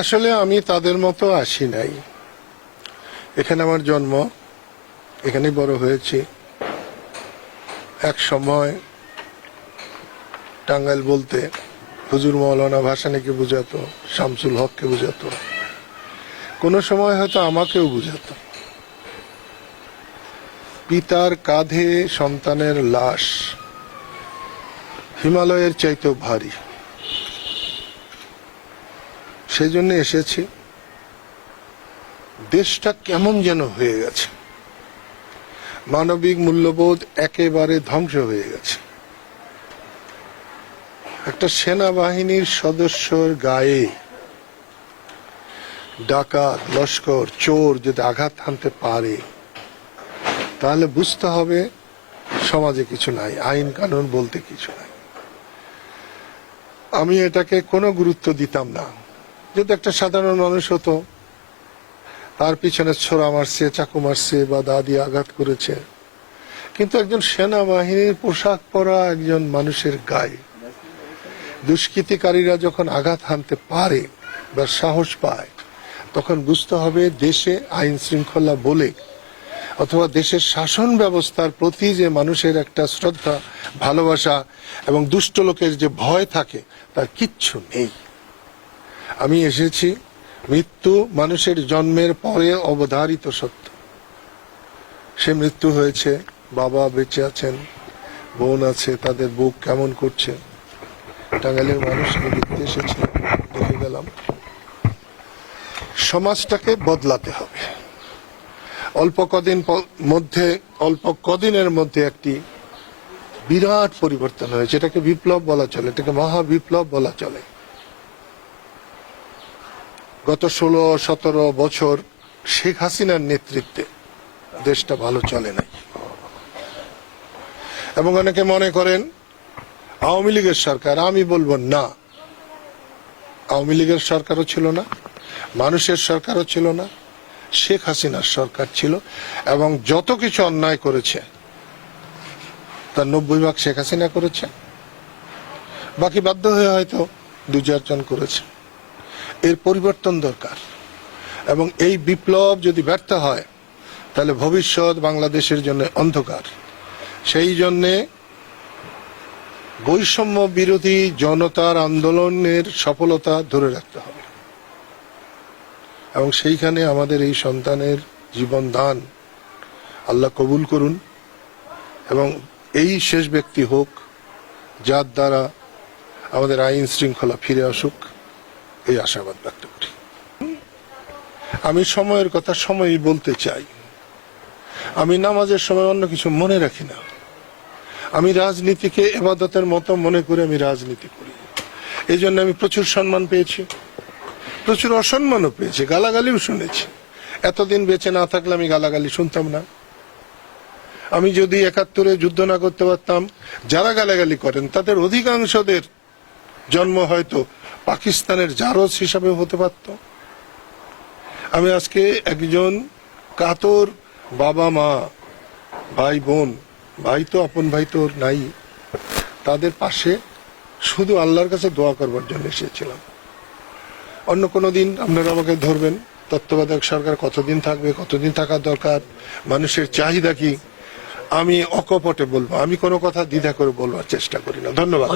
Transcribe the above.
আসলে আমি তাদের মতো আসি নাই। এখানে আমার জন্ম, এখানেই বড় হয়েছি। এক সময় টাঙ্গাইল বলতে হুজুর মৌলানা ভাসানীকে বুঝাতো, শামসুল হককে বুঝাতো, কোনো সময় হয়তো আমাকেও বুঝাতো। পিতার কাঁধে সন্তানের লাশ হিমালয়ের চাইতেও ভারী। সেই জন্য এসেছি। দেশটা কেমন যেন হয়ে গেছে, মানবিক মূল্যবোধ একেবারে ধ্বংস হয়ে গেছে। একটা সেনাবাহিনীর সদস্যর গায়ে ডাকাত, লস্কর, চোর যদি আঘাত হানতে পারে, তাহলে বুঝতে হবে সমাজে কিছু নাই, আইন কানুন বলতে কিছু নাই। আমি এটাকে কোনো গুরুত্ব দিতাম না। যদি একটা সাধারণ মানুষ হতো, তার পিছনে ছোড়া মারছে, চাকু মারছে বা দা দিয়ে আঘাত করেছে, কিন্তু একজন সেনাবাহিনীর পোশাক পরা একজন মানুষের গায়ে দুষ্কৃতিকারীরা যখন আঘাত হানতে পারে বা সাহস পায়, তখন বুঝতে হবে দেশে আইন শৃঙ্খলা বলে অথবা দেশের শাসন ব্যবস্থার প্রতি যে মানুষের একটা শ্রদ্ধা, ভালোবাসা এবং দুষ্ট লোকের যে ভয় থাকে, তার কিচ্ছু নেই। আমি এসেছি, মৃত্যু মানুষের জন্মের পরে অবধারিত সত্য। সে মৃত্যু হয়েছে, বাবা বেঁচে আছেন, বোন আছে, তাদের বুক কেমন করছে। টাঙ্গাইলের মানুষকে দেখতে এসেছি, দেখে গেলাম। সমাজটাকে বদলাতে হবে। অল্প কদিনের মধ্যে একটি বিরাট পরিবর্তন হয়েছে। এটাকে বিপ্লব বলা চলে, এটাকে মহাবিপ্লব বলা চলে। গত 16-17 বছর শেখ হাসিনার নেতৃত্বে দেশটা ভালো চলে নাই। এবং অনেকে মনে করেন আওয়ামী লীগের সরকার। আমি বলবো না, আওয়ামী লীগের সরকারও ছিল না, মানুষের সরকারও ছিল না, শেখ হাসিনার সরকার ছিল। এবং যত কিছু অন্যায় করেছে তার 90% শেখ হাসিনা করেছে, বাকি বাধ্য হয়ে হয়তো 2-4 জন করেছে। এর পরিবর্তন দরকার। এবং এই বিপ্লব যদি ব্যর্থ হয়, তাহলে ভবিষ্যৎ বাংলাদেশের জন্য অন্ধকার। সেই জন্যে বৈষম্য বিরোধী জনতার আন্দোলনের সফলতা ধরে রাখতে হবে। এবং সেইখানে আমাদের এই সন্তানের জীবন দান আল্লাহ কবুল করুন, এবং এই শেষ ব্যক্তি হোক যার দ্বারা আমাদের আইন শৃঙ্খলা ফিরে আসুক, এই আশাবাদ ব্যক্ত করি। আমি সময়ের কথা সময়ই বলতে চাই। আমি নামাজের সময় অন্য কিছু মনে রাখি না। আমি রাজনীতিকে ইবাদতের মতো মনে করে আমি রাজনীতি করি। এই জন্য আমি প্রচুর সম্মান পেয়েছি, প্রচুর অসম্মানও পেয়েছি, গালাগালিও শুনেছি। এতদিন বেঁচে না থাকলে আমি গালাগালি শুনতাম না। আমি যদি 71-এ যুদ্ধ না করতে পারতাম, যারা গালাগালি করেন তাদের অধিকাংশদের জন্ম হয়তো পাকিস্তানের জারজ হিসাবে হতে পারত। আমি আজকে একজন কাতর বাবা মা, ভাই বোন, ভাই তো আপন ভাই তো নাই, তাদের পাশে শুধু আল্লাহর কাছে দোয়া করবার জন্য এসেছিলাম। অন্য কোনো দিন আপনারা আমাকে ধরবেন, তত্ত্বাবধায়ক সরকার কতদিন থাকবে, কতদিন থাকা দরকার, মানুষের চাহিদা কি, আমি অকপটে বলবো। আমি কোনো কথা দ্বিধা করে বলবার চেষ্টা করি না। ধন্যবাদ।